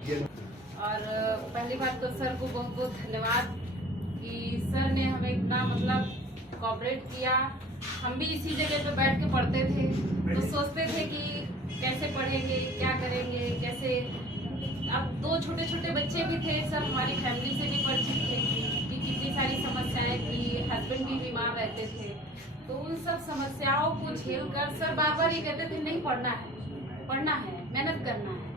और पहली बात तो सर को बहुत बहुत धन्यवाद कि सर ने हमें इतना मतलब कोऑपरेट किया। हम भी इसी जगह पे बैठ के पढ़ते थे तो सोचते थे कि कैसे पढ़ेंगे, क्या करेंगे, कैसे। अब दो छोटे छोटे बच्चे भी थे, सब हमारी फैमिली से भी परिचित थे कि कितनी सारी समस्याएं थी, हस्बैंड भी बीमार रहते थे। तो उन सब समस्याओं को झेल कर सर बार बार ये कहते थे नहीं पढ़ना है, पढ़ना है, मेहनत करना है।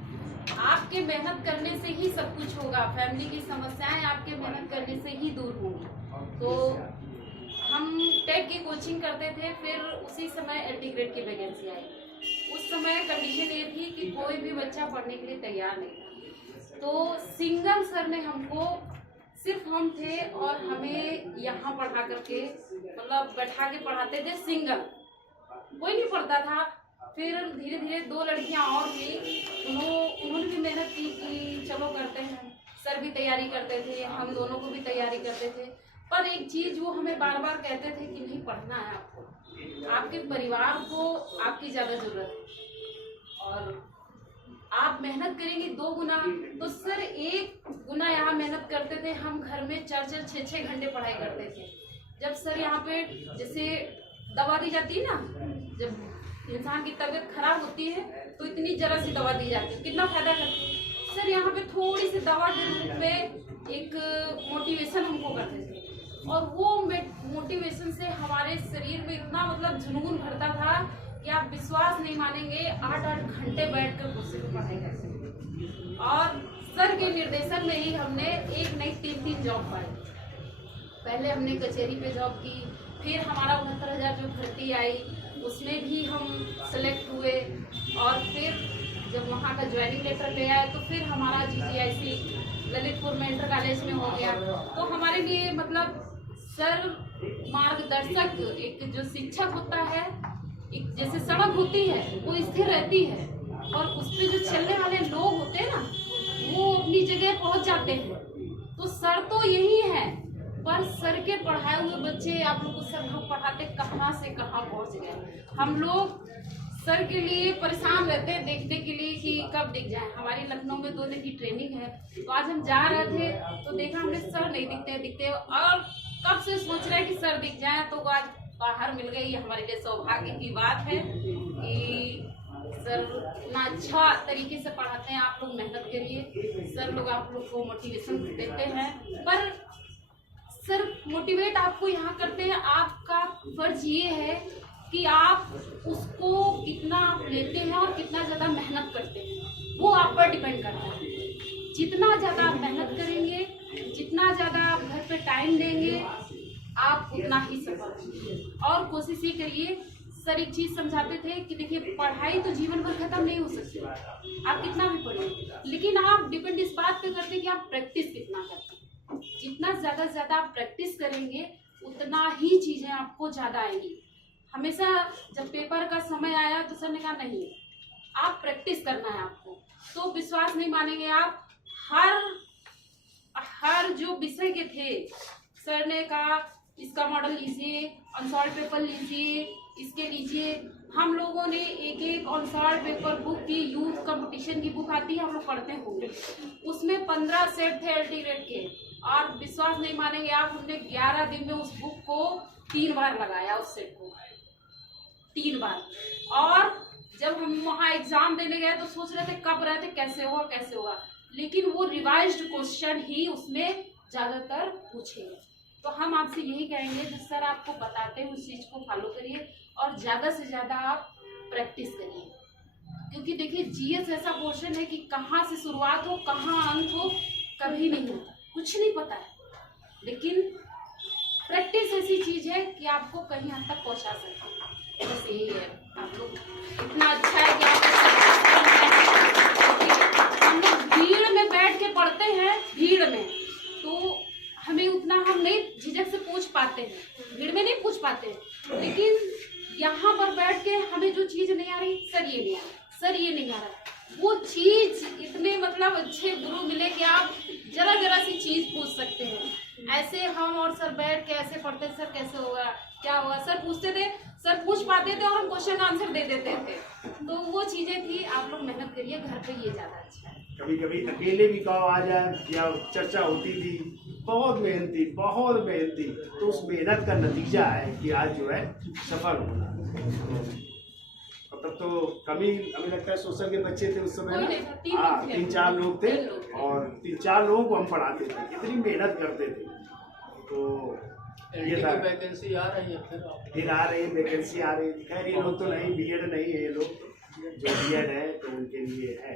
आपके मेहनत करने से ही सब कुछ होगा, फैमिली की समस्याएं आपके मेहनत करने से ही दूर होंगी। तो हम टेक की कोचिंग करते थे, फिर उसी समय LT ग्रेड की वैकेंसी आई। उस समय कंडीशन ये थी कि कोई भी बच्चा पढ़ने के लिए तैयार नहीं था, तो सिंगल सर ने हमको, सिर्फ हम थे और हमें यहाँ पढ़ा करके मतलब बैठा के पढ़ाते थे, सिंगल, कोई नहीं पढ़ता था। फिर धीरे धीरे दो लड़कियां और भी, उन्होंने भी मेहनत की कि चलो करते हैं। सर भी तैयारी करते थे, हम दोनों को भी तैयारी करते थे। पर एक चीज वो हमें बार बार कहते थे कि नहीं पढ़ना है आपको, आपके परिवार को आपकी ज्यादा जरूरत है और आप मेहनत करेंगे 2 गुना। तो सर 1 गुना यहाँ मेहनत करते थे, हम घर में 4-4, 6-6 घंटे पढ़ाई करते थे। जब सर यहाँ पे जैसे दवा दी जाती है ना, जब इंसान की तबीयत खराब होती है तो इतनी जरा सी दवा दी जाती है, कितना फायदा करती है। सर यहाँ पे थोड़ी सी दवा के रूप में एक मोटिवेशन हमको करते थे और वो मोटिवेशन से हमारे शरीर में इतना मतलब जुनून भरता था कि आप विश्वास नहीं मानेंगे, 8-8 घंटे बैठकर कुर्सी पर पढ़ाई करते। और सर के निर्देशन में ही हमने एक नहीं 3-3 जॉब पाई। पहले हमने कचहरी पे जॉब की, फिर हमारा 69,000 जो भर्ती आई उसमें भी हम सेलेक्ट हुए और फिर जब वहाँ का ज्वाइनिंग लेटर ले आए तो फिर हमारा GGIC ललितपुर में इंटर कॉलेज में हो गया। तो हमारे लिए मतलब सर मार्गदर्शक, एक जो शिक्षक होता है, एक जैसे सड़क होती है वो स्थिर रहती है और उस पर जो चलने वाले लोग होते हैं ना वो अपनी जगह पहुंच जाते हैं। तो सर तो यही है, पर सर के पढ़ाए हुए बच्चे आप लोग को सर हम पढ़ाते कहाँ से कहाँ पहुंच गए। हम लोग सर के लिए परेशान रहते हैं देखने के लिए कि कब दिख जाए। हमारी लखनऊ में 2 दिन की ट्रेनिंग है, तो आज हम जा रहे थे तो देखा हमने सर नहीं दिखते और कब से सोच रहे हैं कि सर दिख जाए, तो आज बाहर मिल गई। हमारे लिए सौभाग्य की बात है कि सर इतना अच्छा तरीके से पढ़ाते हैं। आप लोग मेहनत करिए, सर लोग आप लोग को मोटिवेशन देते हैं। पर सर मोटिवेट आपको यहाँ करते हैं, आपका फर्ज ये है कि आप उसको कितना आप लेते हैं और कितना ज्यादा मेहनत करते हैं, वो आप पर डिपेंड करता है। जितना ज्यादा आप मेहनत करेंगे, जितना ज्यादा आप घर पे टाइम देंगे, आप उतना ही सफल होंगे। और कोशिश ये करिए, सर एक चीज समझाते थे कि देखिए पढ़ाई तो जीवन भर खत्म नहीं हो सकती, आप कितना भी पढ़िए, लेकिन आप डिपेंड इस बात पे करते हैं कि आप प्रैक्टिस कितना करते हैं। जितना ज्यादा आप प्रैक्टिस करेंगे उतना ही चीजें आपको ज्यादा आएंगी। हमेशा जब पेपर का समय आया तो सर ने कहा नहीं, आप प्रैक्टिस करना है आपको। तो विश्वास नहीं मानेंगे आप, हर जो विषय के थे सर ने कहा इसका मॉडल लीजिए, अनसॉल्व पेपर लीजिए, इसके लीजिए। हम लोगों ने एक अनसॉल्व पेपर बुक की, यूथ कंपटीशन की बुक आती है, हम लोग पढ़ते होंगे, उसमें 15 सेट थे LT ग्रेड के। और विश्वास नहीं मानेंगे आप, हमने 11 दिन में उस बुक को 3 बार लगाया, उस सेट को 3 बार। और जब हम वहाँ एग्जाम देने गए तो सोच रहे थे कब रहे थे कैसे होगा, लेकिन वो रिवाइज्ड क्वेश्चन ही उसमें ज्यादातर पूछेंगे। तो हम आपसे यही कहेंगे जो सर आपको बताते हैं उस चीज को फॉलो करिए और ज्यादा से ज्यादा आप प्रैक्टिस करिए। क्योंकि देखिए GS ऐसा पोर्शन है कि कहाँ से शुरुआत हो कहाँ अंत हो कभी नहीं होता, कुछ नहीं पता है। लेकिन प्रैक्टिस ऐसी चीज है कि आपको कहीं हद तक पहुंचा सकती है। बस यही है, आप लोग इतना अच्छा है कि हम लोग भीड़ में बैठ के पढ़ते हैं, भीड़ में तो हमें उतना हम नहीं झिझक से पूछ पाते हैं, भीड़ में नहीं पूछ पाते हैं। लेकिन यहाँ पर बैठ के हमें जो चीज नहीं आ रही, सर ये नहीं आ रहा, सर ये नहीं आ रहा, वो चीज इतने मतलब अच्छे गुरु मिले कि आप जरा सी चीज पूछ सकते हैं। ऐसे हम और सर बैठ के ऐसे पढ़ते, सर कैसे होगा, क्या होगा, सर पूछते थे, सर पूछ पाते थे और हम क्वेश्चन आंसर दे देते थे। तो वो चीजें थी। आप लोग मेहनत करिए, घर पे ये ज्यादा अच्छा है। कभी कभी अकेले भी गाँव आ जाए या चर्चा होती थी। बहुत मेहनती, तो उस मेहनत का नतीजा है कि आज जो है सफल होना। तो तब तो कमी, हमें लगता है सोशल के बच्चे थे उस समय ना, हाँ 3-4 लोग थे और 3-4 लोगों को हम पढ़ाते थे, कितनी मेहनत करते थे। तो ये था, वैकेंसी आ रही है फिर आ रही वैकेंसी आ रही। खैर ये लोग तो नहीं, बीएड नहीं है, ये लोग जो बीएड है तो उनके लिए है।